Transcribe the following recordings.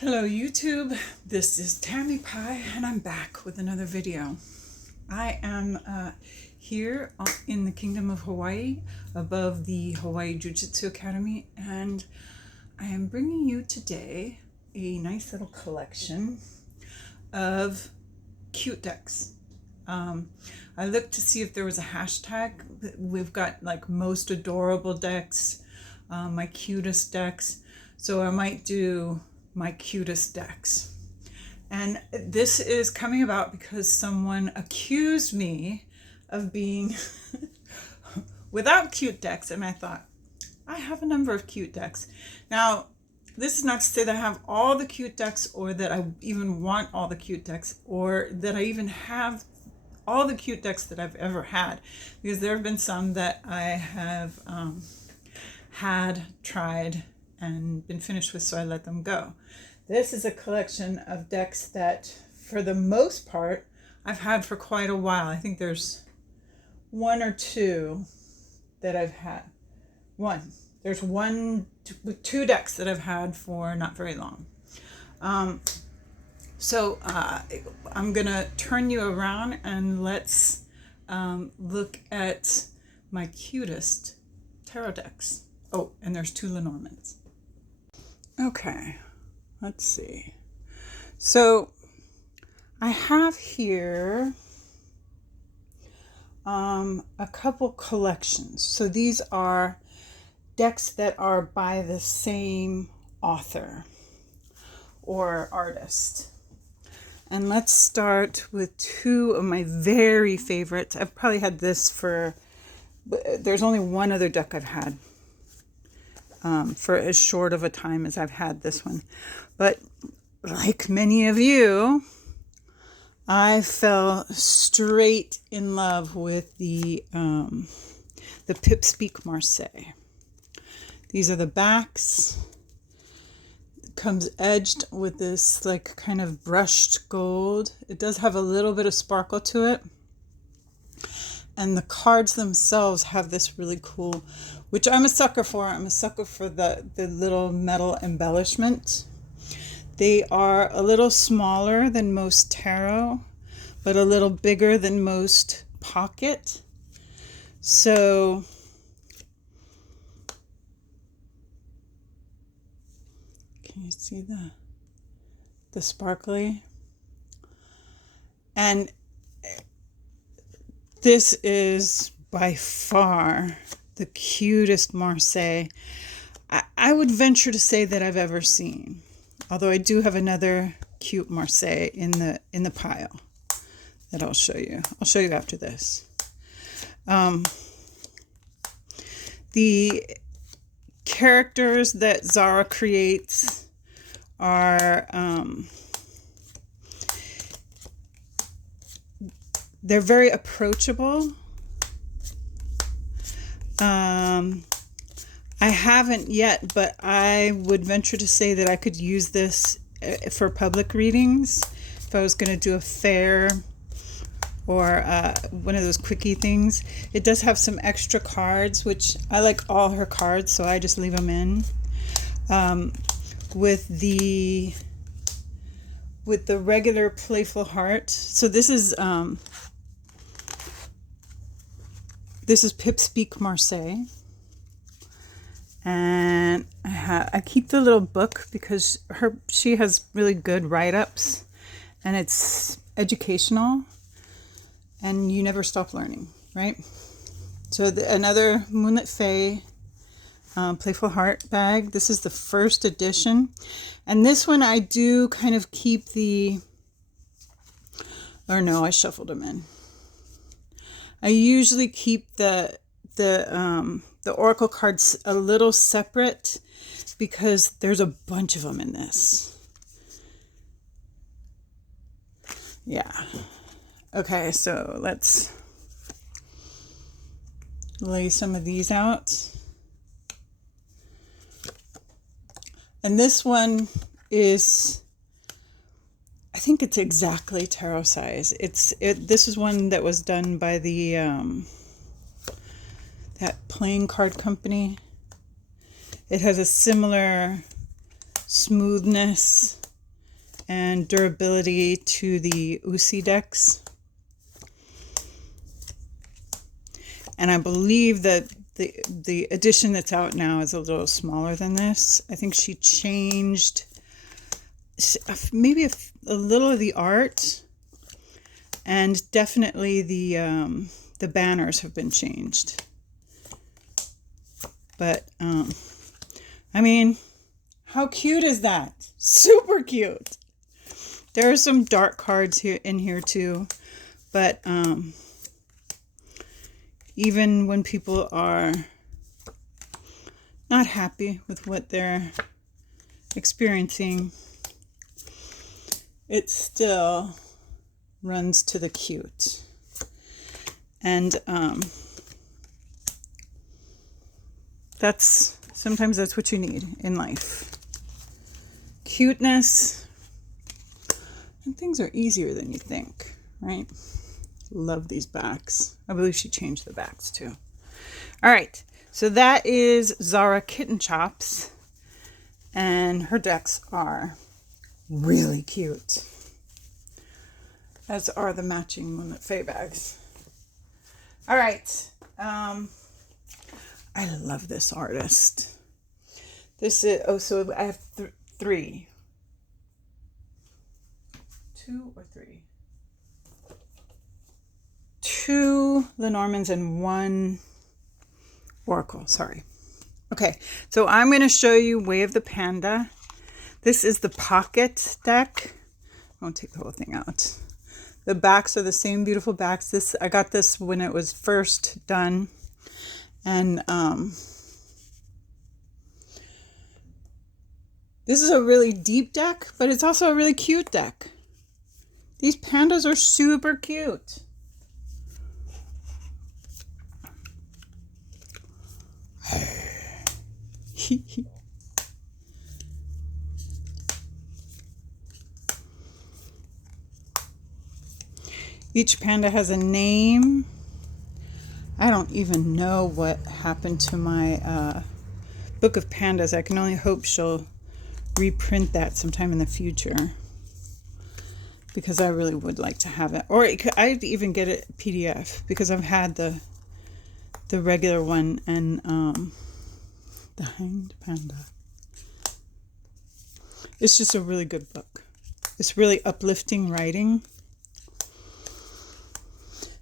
Hello YouTube, this is Tammy Pie and I'm back with another video. I am here in the Kingdom of Hawaii above the Hawaii Jiu-Jitsu Academy, and I am bringing you today a nice little collection of cute decks. I looked to see if there was a hashtag. We've got like most adorable decks, my cutest decks, so I might do my cutest decks. And this is coming about because someone accused me of being without cute decks, and I thought, I have a number of cute decks. Now, this is not to say that I have all the cute decks, or that I even want all the cute decks, or that I even have all the cute decks that I've ever had, because there have been some that I have had, tried, and been finished with, so I let them go. This is a collection of decks that, for the most part, I've had for quite a while. I think there's one or two that I've had. There's two decks that I've had for not very long. So I'm gonna turn you around and let's look at my cutest tarot decks. Oh, and there's two Lenormands. Okay, let's see. So I have here a couple collections. So these are decks that are by the same author or artist. And let's start with two of my very favorites. I've probably had this there's only one other deck I've had for as short of a time as I've had this one. But like many of you, I fell straight in love with the PipSpeak Marseilles. These are the backs. It comes edged with this like kind of brushed gold. It does have a little bit of sparkle to it. And the cards themselves have this really cool, which I'm a sucker for. I'm a sucker for the little metal embellishment. They are a little smaller than most tarot, but a little bigger than most pocket. So can you see the sparkly? And this is by far the cutest Marseille I would venture to say that I've ever seen. Although I do have another cute Marseille in the pile that I'll show you. I'll show you after this. The characters that Zara creates are they're very approachable. I haven't yet, but I would venture to say that I could use this for public readings if I was going to do a fair or one of those quickie things. It does have some extra cards, which I like all her cards, so I just leave them in. With the regular Playful heart. So this is PipSpeak Marseille. And I keep the little book because she has really good write-ups, and it's educational, and you never stop learning, right? So another Moonlit Fae Playful Heart bag. This is the first edition, and this one I do kind of keep I shuffled them in. I usually keep the oracle cards a little separate because there's a bunch of them in this. Yeah. Okay, so let's lay some of these out. And this one is, I think it's exactly tarot size. This is one that was done by the that playing card company. It has a similar smoothness and durability to the Usi decks. And I believe that the edition that's out now is a little smaller than this. I think she changed maybe a little of the art, and definitely the banners have been changed. But I mean, how cute is that? Super cute. There are some dark cards here in here too, but even when people are not happy with what they're experiencing, it still runs to the cute. And sometimes that's what you need in life. Cuteness. And things are easier than you think, right? Love these backs. I believe she changed the backs too. All right, so that is Zara Kittenchops, and her decks are really cute, as are the matching Moonlit Fae bags. All right, I love this artist. This is, so I have three. 2 or 3? 2 Lenormands and 1 Oracle, sorry. Okay, so I'm going to show you Way of the Panda. This is the pocket deck. I won't take the whole thing out. The backs are the same beautiful backs. I got this when it was first done. And this is a really deep deck, but it's also a really cute deck. These pandas are super cute. Each panda has a name. I don't even know what happened to my book of pandas. I can only hope she'll reprint that sometime in the future, because I really would like to have it. Or I'd even get it PDF, because I've had the regular one and the Hanged Panda. It's just a really good book. It's really uplifting writing.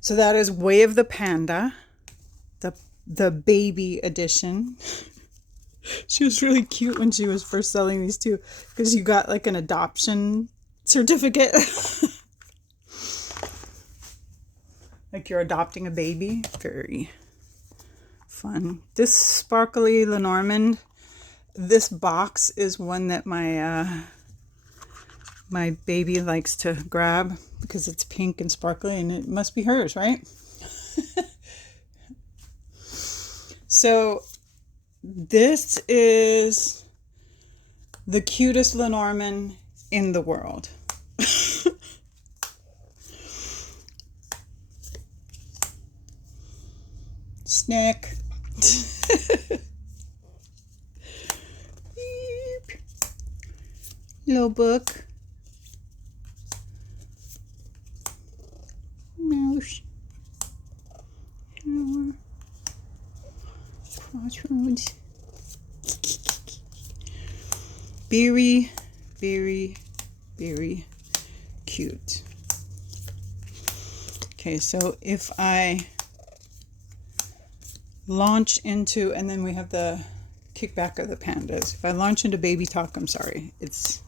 So that is Way of the Panda, the baby edition. She was really cute when she was first selling these too, because you got like an adoption certificate. Like you're adopting a baby. Very fun. This sparkly Lenormand, this box is one that my my baby likes to grab because it's pink and sparkly, and it must be hers, right? So this is the cutest Lenormand in the world. Snack. Little book. Mouse. Crossroads. Very, very, very cute. Okay, so if I launch into, and then we have the kickback of the pandas. If I launch into baby talk, I'm sorry, it's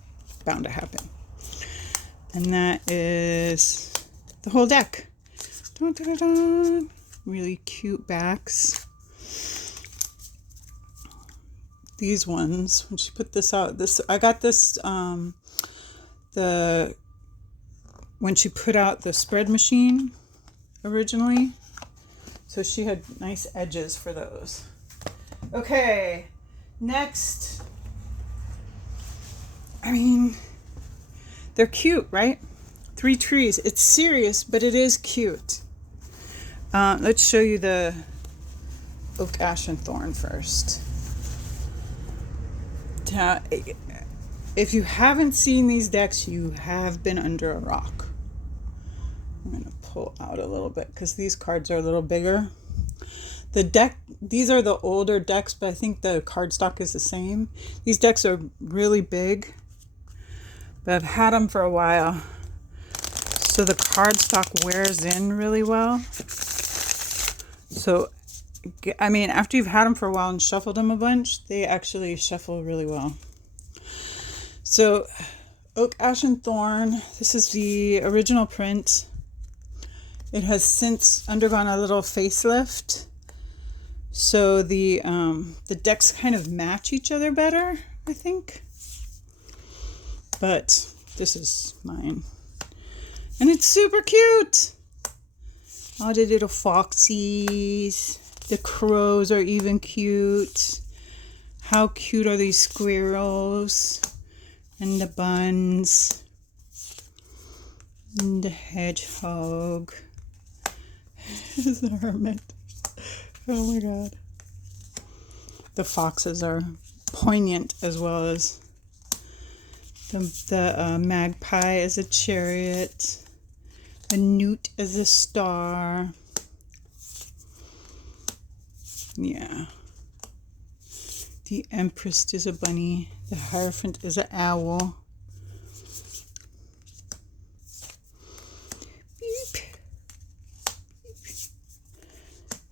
bound to happen. And that is the whole deck. Dun, dun, dun, dun. Really cute backs. These ones, when she put this out, I got this when she put out the spread machine originally. So she had nice edges for those. Okay, next. I mean, they're cute, right? 3 trees. It's serious, but it is cute. Let's show you the Oak, Ash, and Thorn first. if you haven't seen these decks, you have been under a rock. I'm going to pull out a little bit because these cards are a little bigger. These are the older decks, but I think the cardstock is the same. These decks are really big, but I've had them for a while. So the cardstock wears in really well. So, I mean, after you've had them for a while and shuffled them a bunch, they actually shuffle really well. So, Oak, Ash, and Thorn. This is the original print. It has since undergone a little facelift. So the decks kind of match each other better, I think. But this is mine. And it's super cute. All the little foxies. The crows are even cute. How cute are these squirrels? And the buns. And the hedgehog. There's the hermit. Oh my god. The foxes are poignant as well as the magpie as a chariot. A newt as a star. Yeah. The empress is a bunny. The hierophant is an owl. Beep.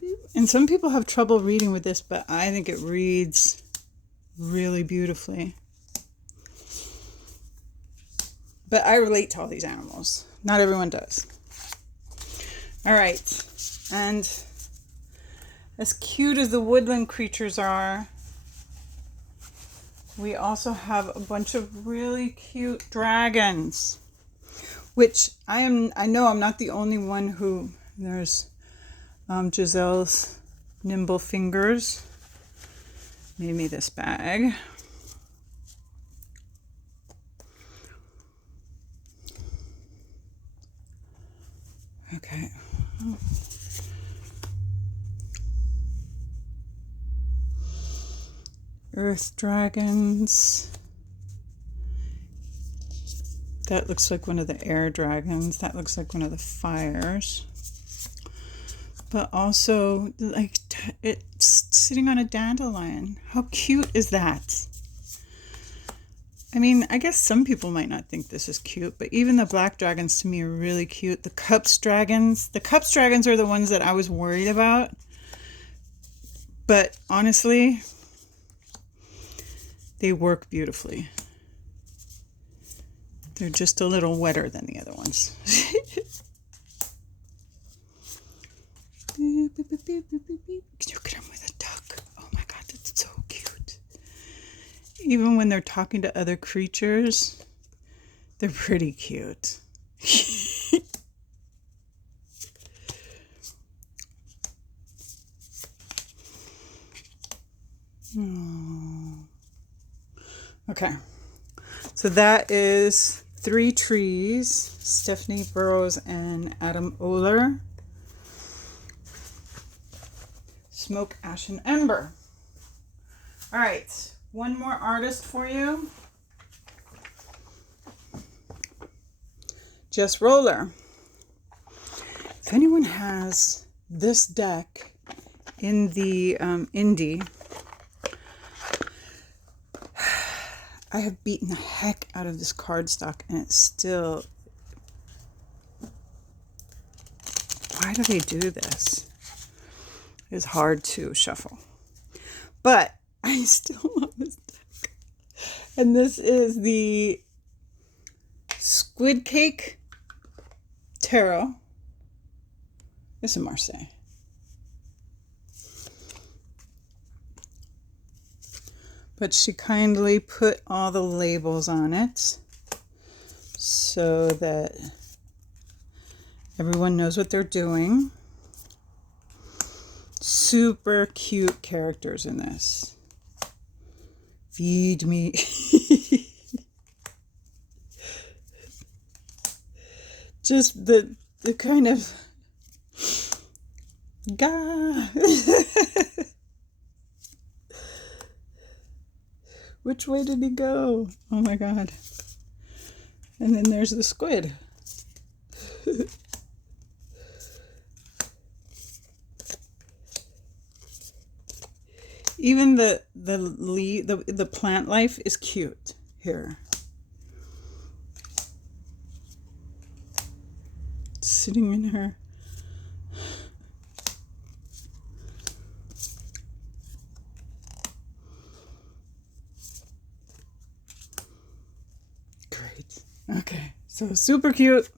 Beep. And some people have trouble reading with this, but I think it reads really beautifully. But I relate to all these animals. Not everyone does. All right. And as cute as the woodland creatures are, we also have a bunch of really cute dragons, which I know I'm not the only one who, there's Giselle's nimble fingers made me this bag. Okay. Earth dragons. That looks like one of the air dragons. That looks like one of the fires. But also, like, it's sitting on a dandelion. How cute is that? I mean, I guess some people might not think this is cute, but even the black dragons to me are really cute. The cups dragons are the ones that I was worried about. But honestly, they work beautifully. They're just a little wetter than the other ones. Look at him with a duck. Oh my god, that's so cute. Even when they're talking to other creatures, they're pretty cute. Okay, so that is 3 trees, Stephanie Burrows and Adam Oehlers. Smoke, Ash, and Ember. All right, one more artist for you. Jess Roller. If anyone has this deck in the indie, I have beaten the heck out of this cardstock and it's still... Why do they do this? It's hard to shuffle. But I still love this deck. And this is the Squidcake Tarot. It's in Marseilles. But she kindly put all the labels on it so that everyone knows what they're doing. Super cute characters in this. Feed me. Just the kind of... Gah. Which way did he go? Oh my god. And then there's the squid. Even the plant life is cute here. Sitting in her. Great. Okay, so super cute.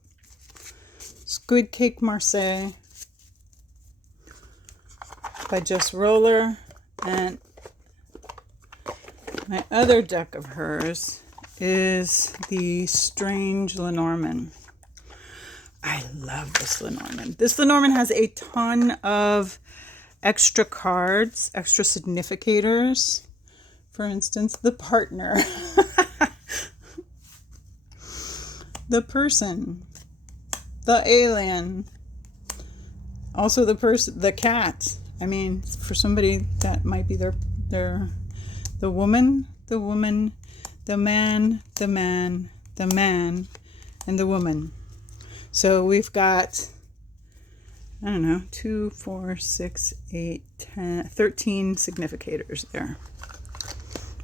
Squidcake Marseilles by Jess Roller. And my other deck of hers is the Strange Lenormand. I love this Lenormand. This Lenormand has a ton of extra cards, extra significators. For instance, the partner, the person, the alien, also the cat. I mean, for somebody that might be the woman, the man, and the woman. So we've got, I don't know, 2, 4, 6, 8, 10, 13 significators there,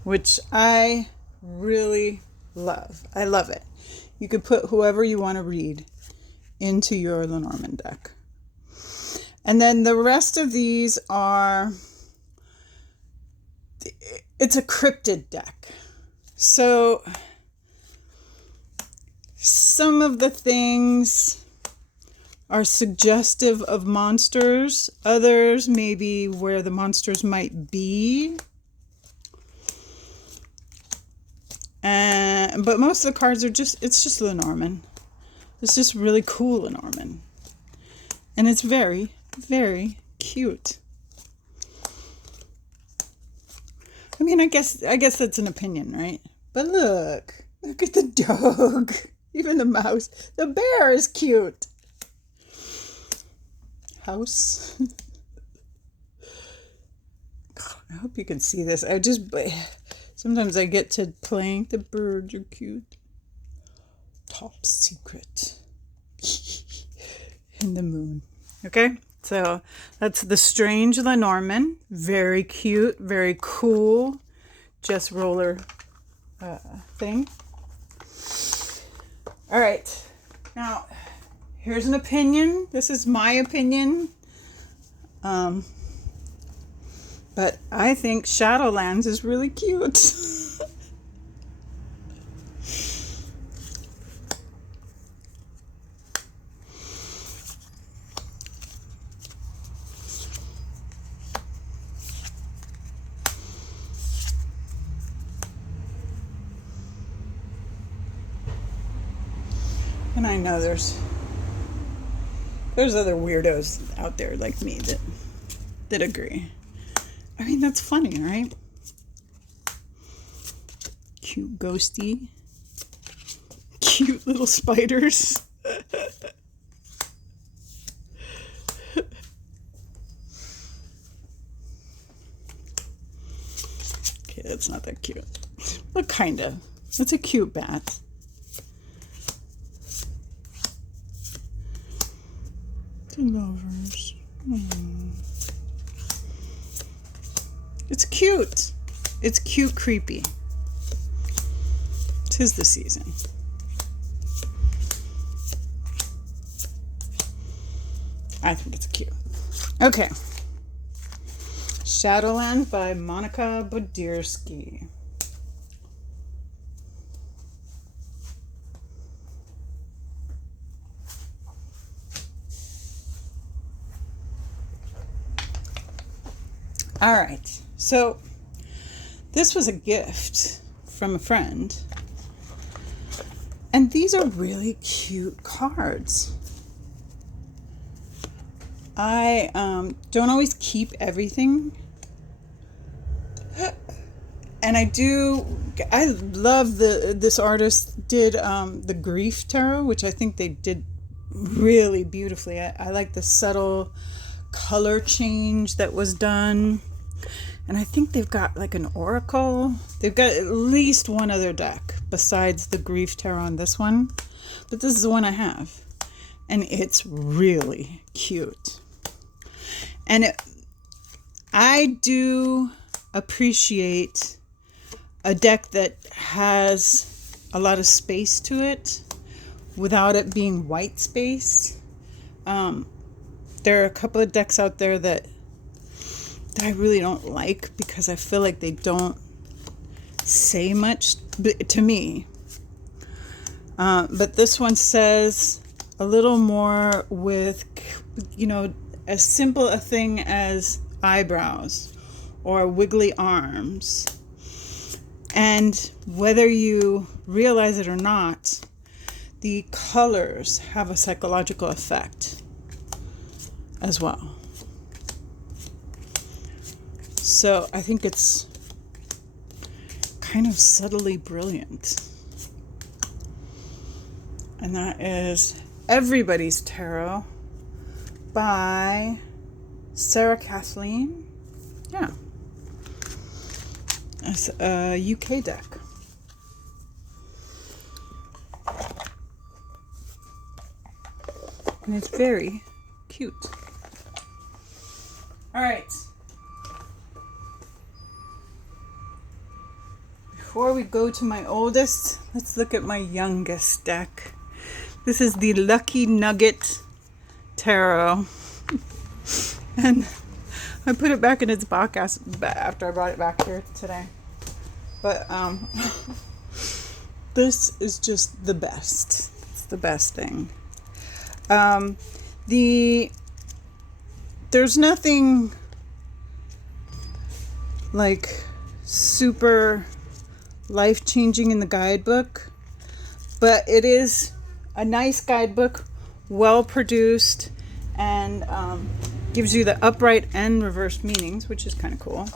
which I really love. I love it. You could put whoever you want to read into your Lenormand deck. And then the rest of these are, it's a cryptid deck. So some of the things are suggestive of monsters. Others maybe where the monsters might be. But most of the cards are it's just Lenormand. It's just really cool Lenormand. And it's very, very cute. I mean, I guess that's an opinion, right? But look at the dog, even the mouse. The bear is cute. House. I hope you can see this. Sometimes I get to playing. The birds are cute. Top secret. And the moon. Okay, so that's the Strange Lenormand. Very cute, very cool. Jess Roller thing. All right, now here's an opinion. This is my opinion. But I think Shadowlands is really cute. And I know there's other weirdos out there like me that agree. I mean, that's funny, right? Cute ghosty. Cute little spiders. Okay, that's not that cute. But kind of. It's a cute bat. The lovers. It's cute. It's cute, creepy. 'Tis the season. I think it's cute. Okay. Shadowlands by Monica Bodirski. All right. So this was a gift from a friend. And these are really cute cards. I don't always keep everything. And I love this artist did the Grief Tarot, which I think they did really beautifully. I like the subtle color change that was done. And I think they've got like an oracle. They've got at least one other deck besides the Grief Tarot on this one. But this is the one I have. And it's really cute. And I do appreciate a deck that has a lot of space to it without it being white space. There are a couple of decks out there that I really don't like because I feel like they don't say much to me. But this one says a little more with, you know, as simple a thing as eyebrows or wiggly arms. And whether you realize it or not, the colors have a psychological effect as well. So I think it's kind of subtly brilliant. And that is Everybody's Tarot by Sara Kathleen. Yeah. It's a UK deck. And it's very cute. All right. Before we go to my oldest, let's look at my youngest deck. This is the Lucky Nugget Tarot. And I put it back in its box after I brought it back here today. But this is just the best. It's the best thing. There's nothing like super life-changing in the guidebook, but it is a nice guidebook, well produced, and gives you the upright and reversed meanings, which is kind of cool.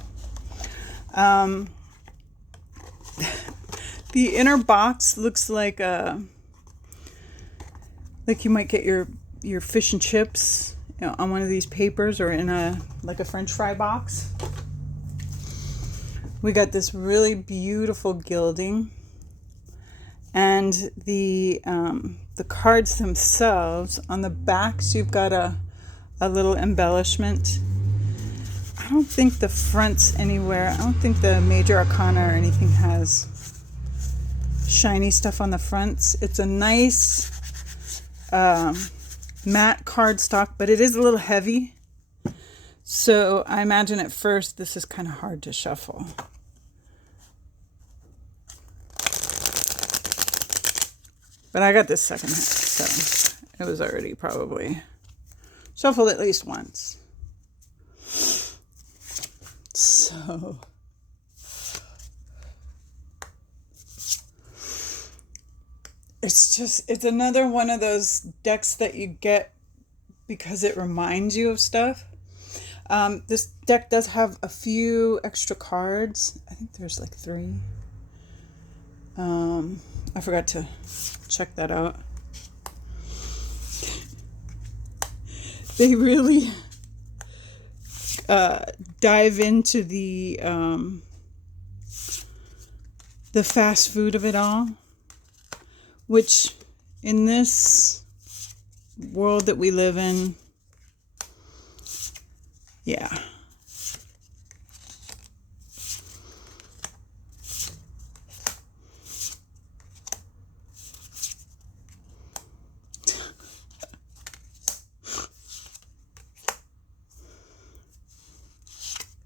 The inner box looks like you might get your fish and chips, you know, on one of these papers or in a French fry box. We got this really beautiful gilding, and the cards themselves on the backs, you've got a little embellishment. I don't think the fronts anywhere. I don't think the major arcana or anything has shiny stuff on the fronts. It's a nice matte cardstock, but it is a little heavy. So I imagine at first this is kind of hard to shuffle. But I got this secondhand, so it was already probably shuffled at least once. So it's another one of those decks that you get because it reminds you of stuff. This deck does have a few extra cards. I think there's like 3. I forgot to check that out. They really dive into the fast food of it all, which in this world that we live in, yeah.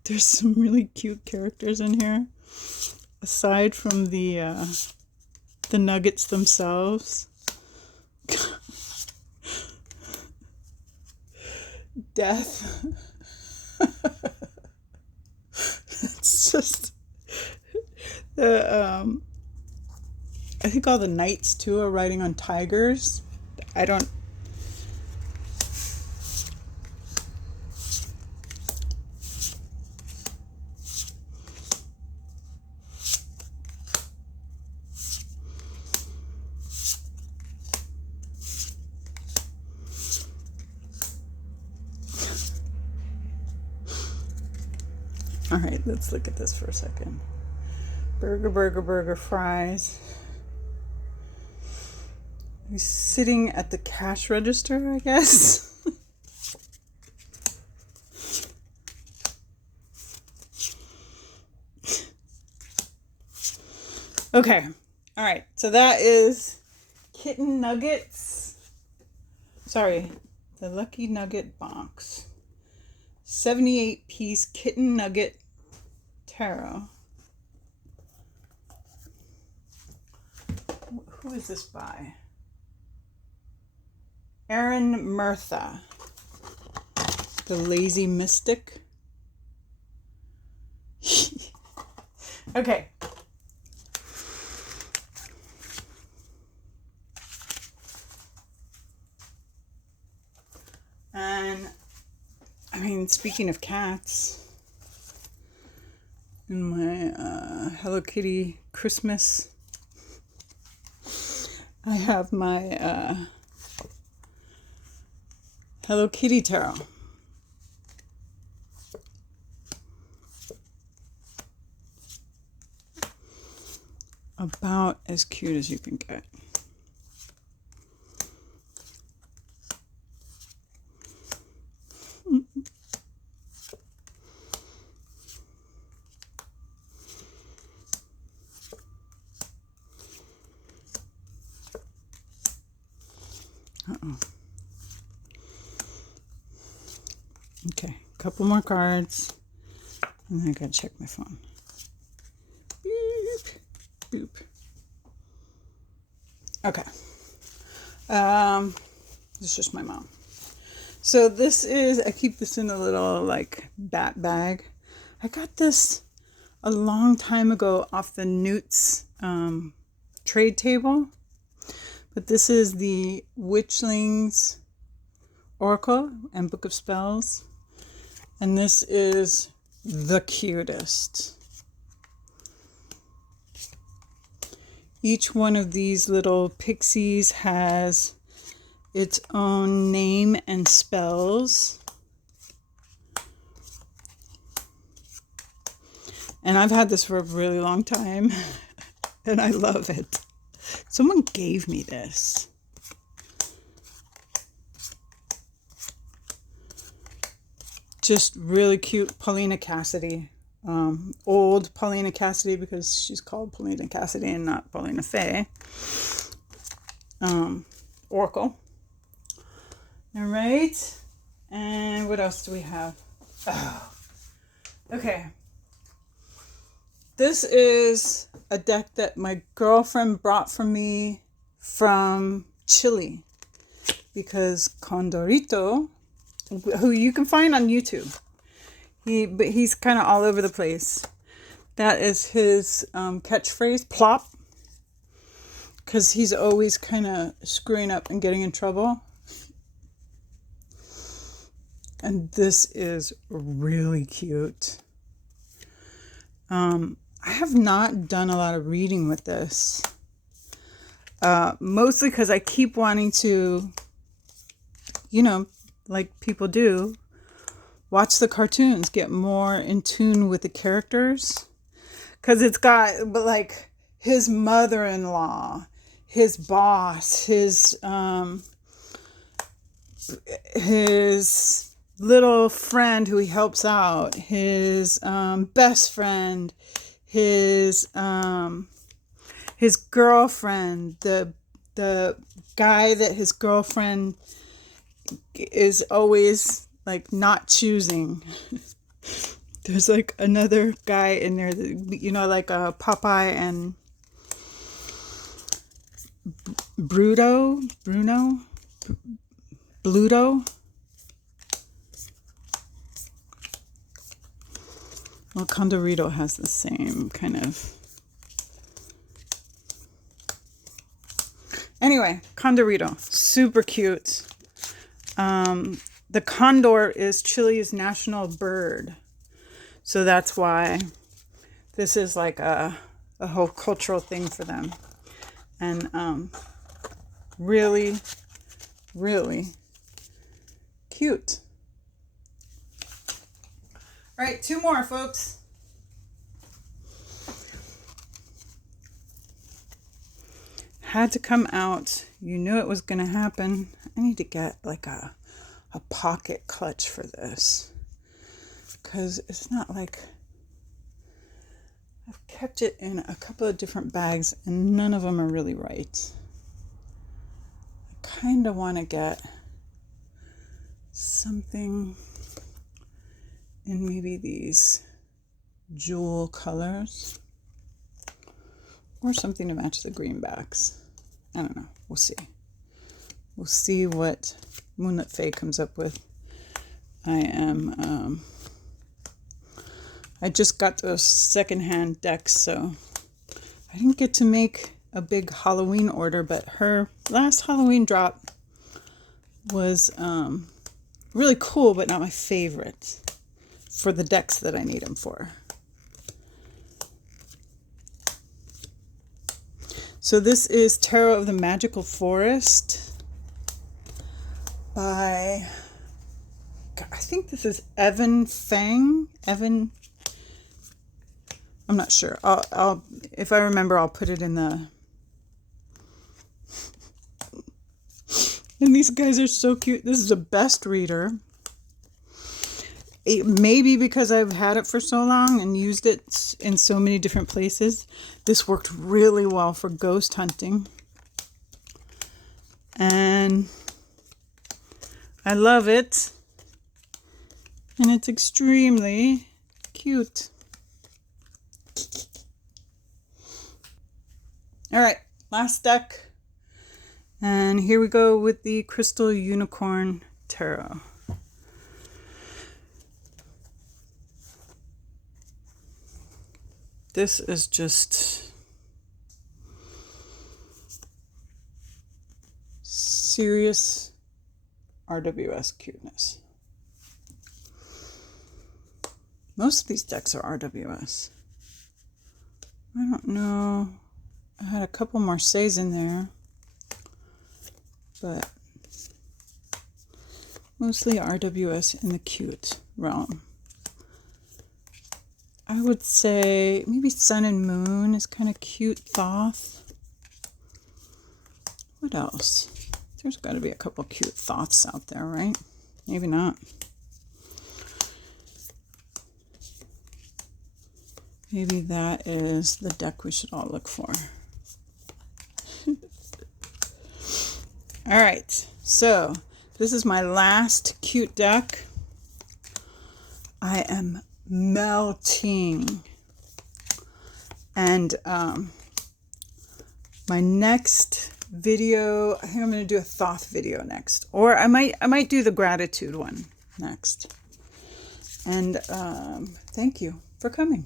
There's some really cute characters in here, aside from the nuggets themselves. Death. It's just I think all the knights too are riding on tigers. I don't. All right, let's look at this for a second. Burger, fries. He's sitting at the cash register, I guess. Okay, all right, so that is Kitten Nuggets. Sorry, the Lucky Nugget box. 78-piece Kitten Nugget Tarot. Who is this by? Erin Murtha. The Lazy Mystic. Okay. And I mean, speaking of cats, in my Hello Kitty Christmas, I have my Hello Kitty tarot. About as cute as you can get. Uh-oh. Okay, a couple more cards, and then I gotta check my phone. Boop, boop. Okay. It's just my mom. So this is, I keep this in a little like bat bag. I got this a long time ago off the Newt's trade table. But this is the Witchlings Oracle and Book of Spells. And this is the cutest. Each one of these little pixies has its own name and spells. And I've had this for a really long time. And I love it. Someone gave me this. Just really cute Paulina Cassidy. Old Paulina Cassidy because she's called Paulina Cassidy and not Paulina Faye. Oracle. All right. And what else do we have? Oh. Okay. This is a deck that my girlfriend brought for me from Chile because Condorito, who you can find on YouTube, he's kind of all over the place. That is his catchphrase, plop, because he's always kind of screwing up and getting in trouble. And this is really cute. I have not done a lot of reading with this. Mostly because I keep wanting to, you know, like people do, watch the cartoons, get more in tune with the characters. Because it's got, but like, his mother-in-law, his boss, his little friend who he helps out, his best friend, his girlfriend, the guy that his girlfriend is always like not choosing. There's like another guy in there that, you know, like Popeye and Bluto. Well, Condorito has the same kind of. Anyway, Condorito, super cute. The condor is Chile's national bird. So that's why this is like a whole cultural thing for them. And really, really cute. All right, two more, folks. had to come out. You knew it was going to happen. I need to get like a pocket clutch for this, because it's not like, I've kept it in a couple of different bags and none of them are really right. I kind of want to get something in maybe these jewel colors or something to match the greenbacks. I don't know. We'll see. We'll see what Moonlit Fae comes up with. I just got those secondhand decks, so I didn't get to make a big Halloween order, but her last Halloween drop was really cool, but not my favorite for the decks that I need them for. So this is Tarot of the Magical Forest by, I think this is Evan Fang. Evan, I'm not sure. I'll if I remember, I'll put it in the. And these guys are so cute. This is a best reader. It may be because I've had it for so long and used it in so many different places. This worked really well for ghost hunting. And I love it. And it's extremely cute. All right, last deck. And here we go with the Crystal Unicorn Tarot. This is just serious RWS cuteness. Most of these decks are RWS. I don't know. I had a couple Marseilles in there, but mostly RWS in the cute realm. I would say maybe Sun and Moon is kind of cute. Thoth. What else? There's got to be a couple cute Thoths out there, right? Maybe not. Maybe that is the deck we should all look for. All right, so this is my last cute deck. I am melting. And my next video, I think I'm going to do a Thoth video next, or I might do the gratitude one next. And thank you for coming.